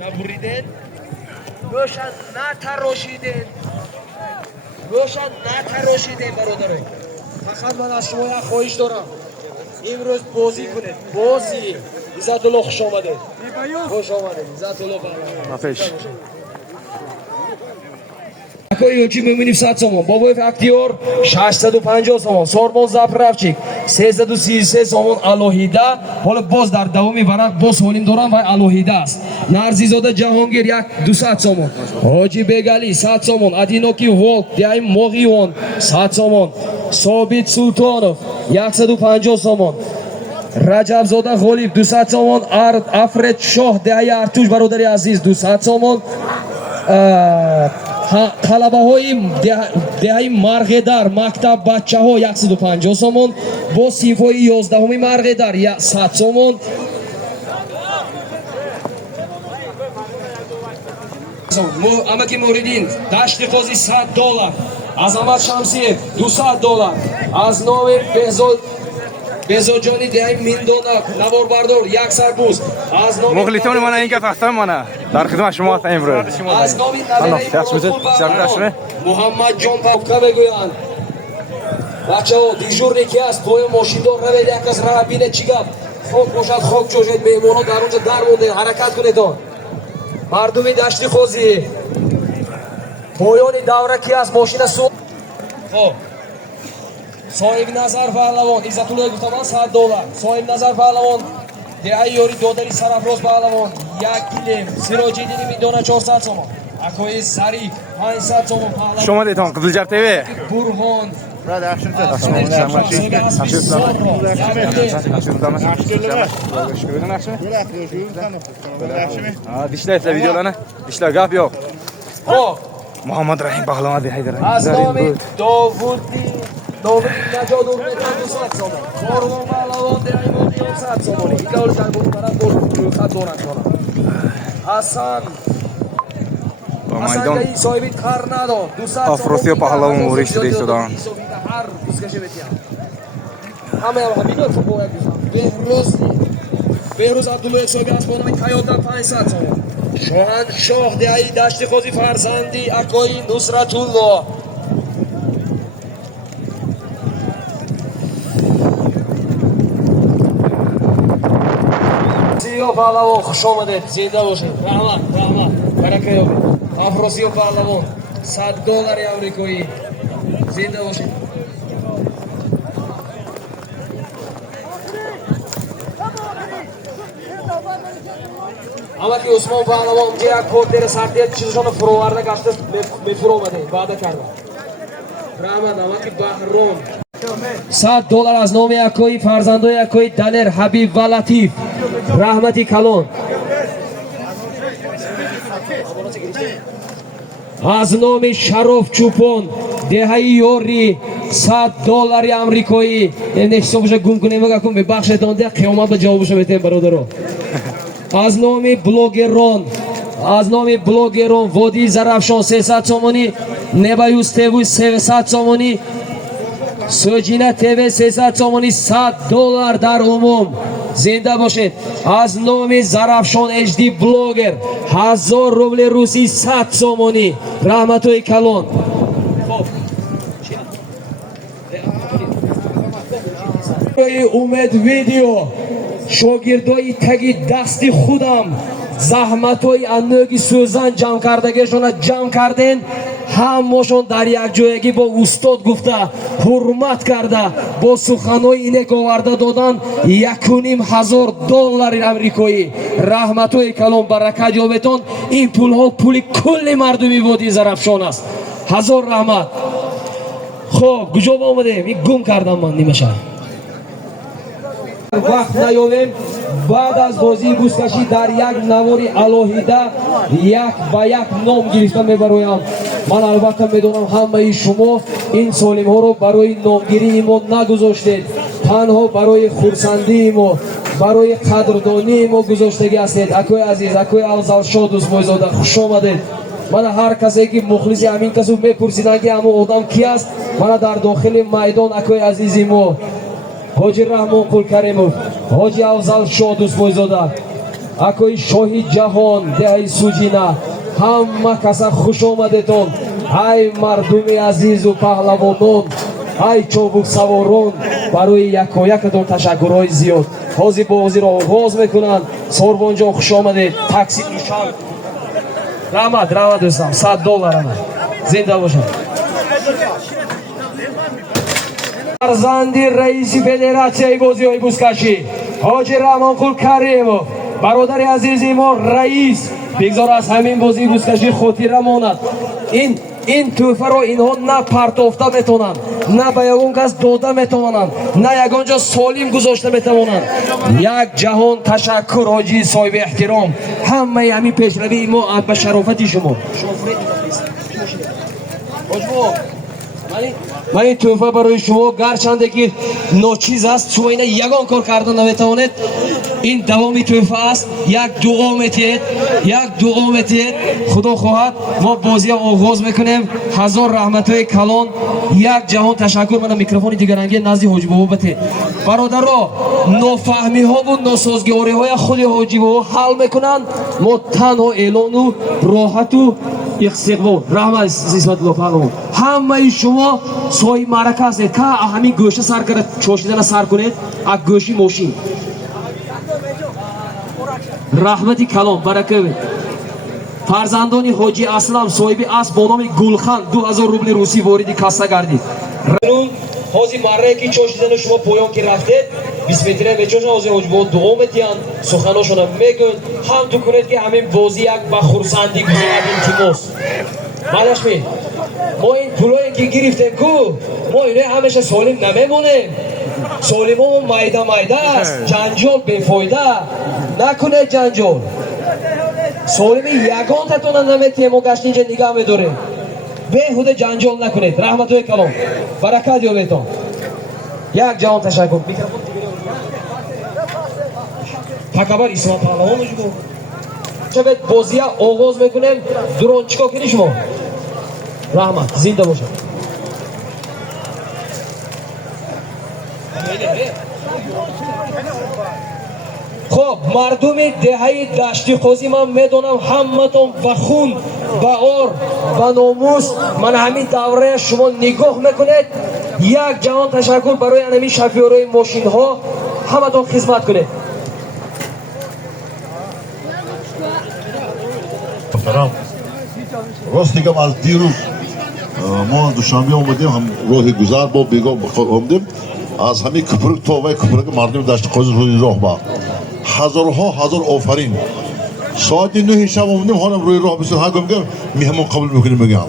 نبریدن روشن نتراشیدن روشن نتراشیدن برادران فقط من از شما یک خواهش دارم امروز بازی کنید بازی عزت الله خوش آمده خوش آمده عزت الله مافش Koyucu Müminif Satsomon, Baboyev Aktyor 650 somon, Sormon Zapravchik 333 somon alohida. حالا باز در دوامی برق باز هولیم دارم و alohida است. نرزیزاده جهانگیر 200 somon, حاجی بگلی 100 somon, ادینوکی ولک دیای موغیون 100 somon, ثابت سلطانов 150 somon. رجب زاده غالیب 200 somon, افرد شاه دیای ارتوش برادری عزیز 200 somon. طلبه‌های دهه مرغدار مکتب بچه‌ها 150 سومون با صنف‌های 11 مرغدار 100 سومون اماکی موریدین دشت قاضی $100 عظمت شمسیه $200 از نام بهزاد جانی دهی میندونک نوار بردار 1 سربوز از نام مغلیتون من اینجا فقط من در خدمت شما هستم امروز از نام محمد جان پاکا بگویند بچه ها دیجور یکی است توی ماشین دار روید یک از راه بینه چی گفت خوک باشد خوک جوشید میمونا در اونجا در مونده حرکت کنید مردمی دشتی خوزی پایان دوره کی است ماشین سو صاحب نظر پهلوان عزت الله گفتم $100 صاحب نظر پهلوان دهه یاری دادری سرافراز پهلوان 1 کیلو سراجی دینی میدونه 400 تومان اکوی سری 500 تومان پهلوان شما دیدون قبلجار تیوی برهان محمد رحیم پهلوان دی از نام داوودی نجاد احمد 200 تومان کاروان پهلوان دهه یاری 100 تومانی ایدال در بود برای برد خط دونن کنم حسن میدان افروسیا پهلوان ورش دی سودان همه همینو تو باید بهروز عبدالله حسابی از بانم کیاد در 500 تومان شاهنشاه دهی دشت خوزی فرزندی اکایی نصرت الله سیو پهلوان خوش آمدید زنده باشید رحمت برکه یابید افروسیو پهلوان $100 امریکایی زنده باشید اما که عثمان پهلوان اونجا یک پورتر سردیت چیزشان رو فروورده گشته میفرو آمده بعد کرده رحمت اما که بحرون $100 از نام یکایی فرزندای یکایی دلر حبیب و لطیف رحمتی کلان از نام شرف چوپون دهه یوری $100 امریکایی نحسابش گم کنیم اگه کن ببخشتان ده قیامت به جوابش بتیم برادرو از نام بلوگران وادی زرافشان 300 تومانی نبایوس تیوی 300 تومانی سوجینا تیوی 300 تومانی $100 در عموم زنده باشید از نام زرافشان اچ دی بلوگر 1000 روبل روسی 100 تومانی رحمتوی کلان اومد ویدیو شاگردای تگی دستی خودم زحمتای انوگی سوزن جمع کردگیشون جمع کردن همشون در یک جایگی با استاد گفته حرمت کرده با سخنای اینک آورده دادن $1,500 امریکایی رحمتوی کلام برکت یابتون این پول ها پولی کل مردمی وادی زرافشان است هزار رحمت خب کجا آمده می گم کردم من نیمشه وقت نیاویم بعد از بازی بوسکشی در یک نواری الاهیده یک با یک نام گرفتن میبرویم من البته میدونم همه شما این سالم ها رو برای نامگیری ما نگذاشتید تنها برای خورسندی ما برای قدردانی ما گذاشتگی هستید اکوی عزیز اکوی افضل شاه دوست مویزاده خوش آمدید من هر کسی که مخلصی همین کسو میپرسیدن که اما آدم کی است من در داخل میدان اکوی عزیزی ما حاجی رحمان قل کریمov حاجی افضل شاه دوستبویزاده اکوی شاهی جهان دهی سوجینا همه کسا خوش آمدتون ای مردم عزیز و پهلوانان ای چوبوک سواران برای یکایکتون تشکرهای زیاد حاضر بازی را آغاز میکنند ساربان جان خوش آمدید تاکسی دوشان رحمت دوستم $100 زنده باشم فرزندی رئیس فدراسیای بازی‌های بوزکشی حاجی رحمانقل کریمov برادر عزیز ما رئیس بگذار از همین بازی بوزکشی خاطره ماند این توفه رو اینها نه پرتافته میتونن نه به یگان کس داده میتونن نه یگان جا سالم گذاشته میتونن یک جهان تشکر حاجی صاحب احترام همه همین پیشروی ما به شرافت شما من این توفه برای شما گرچنده که ناچیز است شما اینه یگان کار کردن نمیتوانید این دوامی توفه است یک دعا میتید خدا خواهد ما بازی آغاز میکنیم هزار رحمت های کلان یک جهان تشکر من میکروفون دیگرانگی نزدی حاجی بابا بته برادر را نافهمی ها و ناسازگاری های خود حاجی بابا حل میکنن ما تنها اعلان و راحت و استقبال رحمت زیسمت الله پهلوان همه شما سوی معرکه هستید که همین گوشه سر کرد چاشیدن سر کنید از گوشی ماشین رحمتی کلام برکه بید فرزندانی حاجی اسلام صاحب اسب با نام گلخان 2000 روبل روسی واردی کاسه گردید حاجی مره که چاشیدن شما پایان که رفتید 20 متره بچوش حاجی با دعا میتیان سخناشون میگن هم تو کنید که همین بازی یک با خرسندی گذاریم تیموس مالش می ما این پولایی که گرفتیم کو ما اینه همیشه سالم نمیمونیم سالم هم مایده است جنجال بیفایده نکنه جنجال سالم یگان تتونه نمیتیم و گشت اینجا نگاه میداریم بیهود جنجال نکنید رحمت های کلام برکت یابیتان یک جهان تشکر میکروفون تکبر اسلام پهلوان مجبور شبت بازی آغاز میکنیم درون چیکار کنی شما رحمت زنده باشه خب مردم دهه دشتی قاضی من میدونم همتون با خون با آر با ناموس من همین دوره شما نگاه میکنید یک جهان تشکر برای همین شفیارای ماشین ها همتون خدمت کنید محترم راست میگم از دیروز ما دوشنبه اومدیم هم راه گذر با بیگاه اومدیم از همین کپرک تا وای کپرک مردم داشت قاضی روی راه با هزارها هزار آفرین ساعت 9 شب اومدیم حالا روی راه بسید ها گفتم میهمون قبول میکنیم میگم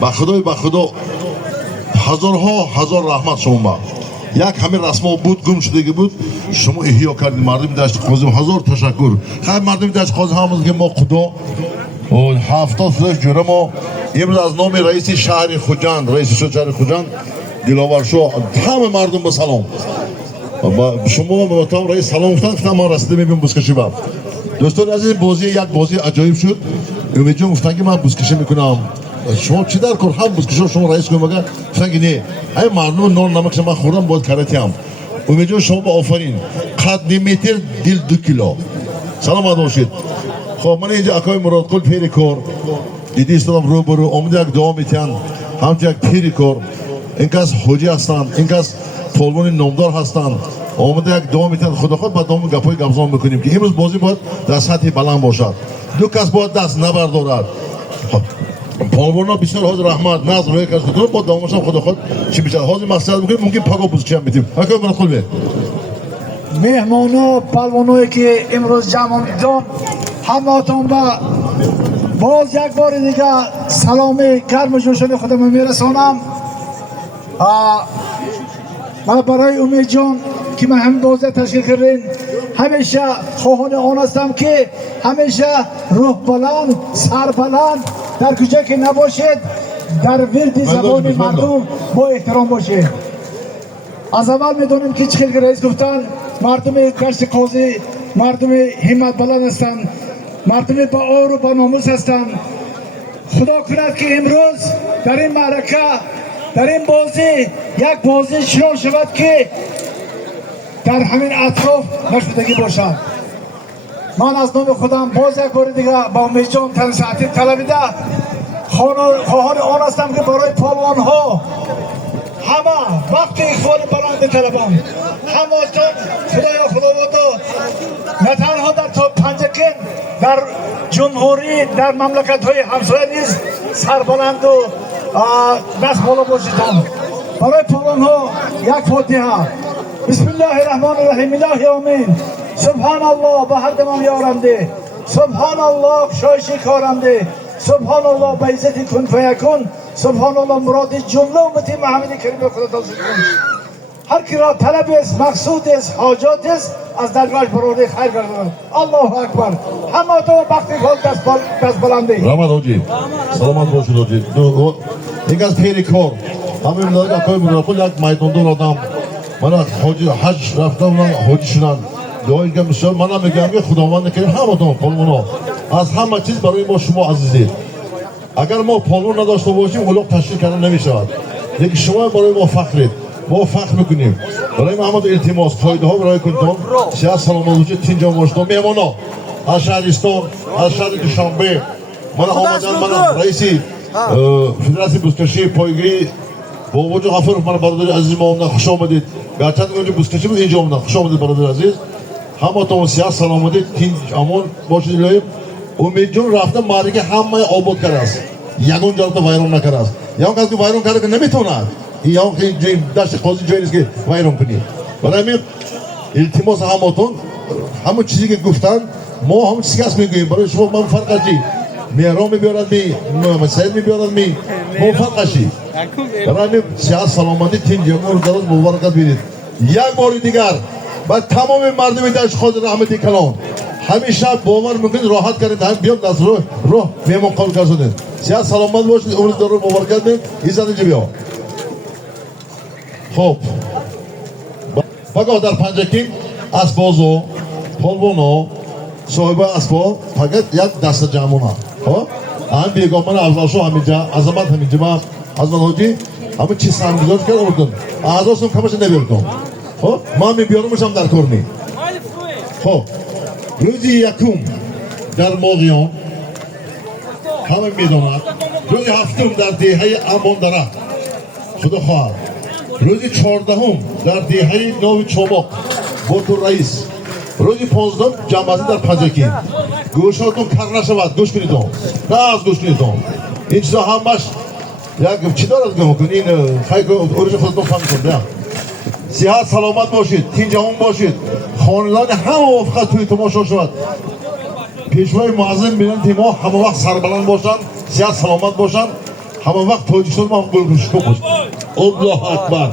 با خدا هزارها هزار رحمت شما با یک همین رسما بود گم شده بود شما احیا کردید مردم داشت قاضی هزار تشکر خیلی مردم داشت قاضی همون که ما خدا و 70 سالش جوره ما امروز از نام رئیس شهر خوجند رئیس شهر خوجند دلاور شو همه مردم به سلام شما مطمئن رئیس سلام گفتن که ما رسیده میبینیم بزکشی با دوستان عزیز بازی یک بازی عجایب شد امیدوارم گفتن که من بزکشی میکنم شما چی در کار هم بزکشی شما رئیس کنم مگر گفتن که نه ای مردم نان نمک من خوردم باید کارتی هم امیدوارم شما با آفرین قد متر دل 2 کیلو سلامت باشید خب من اینجا اکای مراد قل پیری کار دیدی استادم رو برو آمده یک دعا میتین همچه یک پیری کار این کس حاجی هستن این کس پولون نامدار هستن آمده یک دعا میتین خدا خود بعد دام گپای گپزان میکنیم که امروز بازی باید در سطح بلند باشد دو کس باید دست نبردارد پولونا بسیار حاضر رحمت ناز روی کس کنه با دامش خدا خود چی بیشتر حاضر مقصد میکنیم ممکن پاگو بوزچی هم میتیم اکای مراد قل به مهمانو پلوانوی که امروز جمع آمدید همتون با باز یک بار دیگه سلام گرم جوشان خودم میرسانم من برای امید جان که من هم بازی تشکیل کردین همیشه خواهان آن هستم که همیشه روح بلند سر بلند در کجا که نباشید در ورد زبان مردم با احترام باشید از اول میدونیم که چه رئیس گفتن مردم گشت قاضی مردم همت بلند هستند مردم با آر و با ناموس هستند خدا کند که امروز در این معرکه در این بازی یک بازی شروع شود که در همین اطراف نشدگی باشد. من از نام خودم باز یک بار دیگه با امید جان تنصیحاتی طلبیده خواهان آن هستم که برای پالوان ها همه وقت اخوان برنده طلبان همه جان خدایا خداوند نه تنها در تا پنجکین در جمهوری در مملکت های همسایه نیز سربلند و دست بالا باشیدم. برای پالوان ها یک فاتحه. بسم الله الرحمن الرحیم. الهی آمین. سبحان الله به هر دمان یارنده، سبحان الله شایشی کارنده، سبحان الله به عزت کن فیکون، سبحان الله مراد جمله امتی محمدی کریم خدا توفیق کن. هر کی را طلب است، مقصود است، حاجات است از درگاهش برآورده خیر گرداند. الله اکبر. همه تو وقتی خود دست بلندی. رحمت حاجی سلامت باشید حاجی. یک از پیری کار همین مدارک اکای مدرکل یک میداندار آدم من حاجی حج رفتم حاجی شدن دعایی که بسیار من میگم که خداوند کریم همتون پالونا از همه چیز برای ما شما عزیزید. اگر ما پالون نداشته باشیم اولوق تشکیل کردن نمیشود. دیگه شما برای ما فخرید، ما فخر میکنیم. برای محمد التماس قاعده ها برای کنتون سیاست سلامت وجود تینجا باشتم میمانا از شهرستان از شهر دوشنبه من آمدن من رئیسی فدراسیون بوسکشی پایگیری با وجود غفور من برادر عزیز ما اومدن خوش آمدید. گرچه اونجا بوسکشی بود اینجا اومدن خوش آمدید برادر عزیز. همه تو سیاست سلامتی تین امان باشید. الهی امید جون رفته مارکه همه آباد کرده است. یگان جا تو وایران نکرده است. یا کسی که وایران کرده که نمیتونه. یا که داشت قاضی جایی نیست که وایران کنی. برای همین التماس همتون همه چیزی که گفتن ما هم چیزی هست میگوییم. برای شما من فرق چی؟ مهران میبیارد مسائل میبیارد ما فرق چی؟ برای همین سیاست سلامتی تین جمهور درست مبارکت بیدید. یک بار دیگر و تمام مردمی داشت خود رحمتی کلان همیشه باور میکنید راحت کردید هم بیاد از روح میمون قول کردید. سیاست سلامت باشید عمر دار مبارکت بید ایزد اینجا بیا. خب فقط در پنجکین اسبازو پالوانو صاحب اسبا فقط یک دست جمعونه خب هم بیگمان افضلشو همینجا عظمت همینجا من از من حاجی همه چیز سمجدار کرد آوردن اعضاسون کمش نبیردم. خب من میبیارمشم در کرنی. خب روزی یکم در ماغیان همه میداند. روزی هفتم در دهه امان دره خدا خواهد. روزی 14 در دهه نو چاباق با تو رئیس. روزی 15 جنبازی در پنجکین. گوشاتون کر نشود. گوش کنید نه از گوش کنید این چیزا همش یک چی دارد که مکن این خیلی اورش خودتون فهم کنید. صحت سلامت باشید تین جهان باشید خاندان همه وفقت توی تماشا شود. پیشوای معظم بینن تیما همه وقت سربلند باشن صحت سلامت باشن همه وقت تاجیکستان ما گلگوشکو باشد. الله اکبر.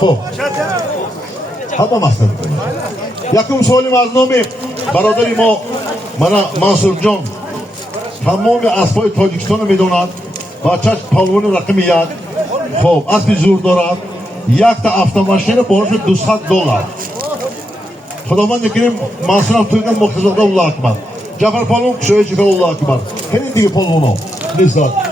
خب همه مستند یکم سوالی مزنامی برادری ما منصور جان تمام اسبای تاجیکستان رو میدونند بچهش پالوان رقم یک خب اسبی زور دارد یک تا افتاماشین بارش $200 خداوند کریم منصورم تویدن مختصاده الله اکبر جعفر پالون شوی چکر الله اکبر خیلی دیگه پالوان ها نیستد.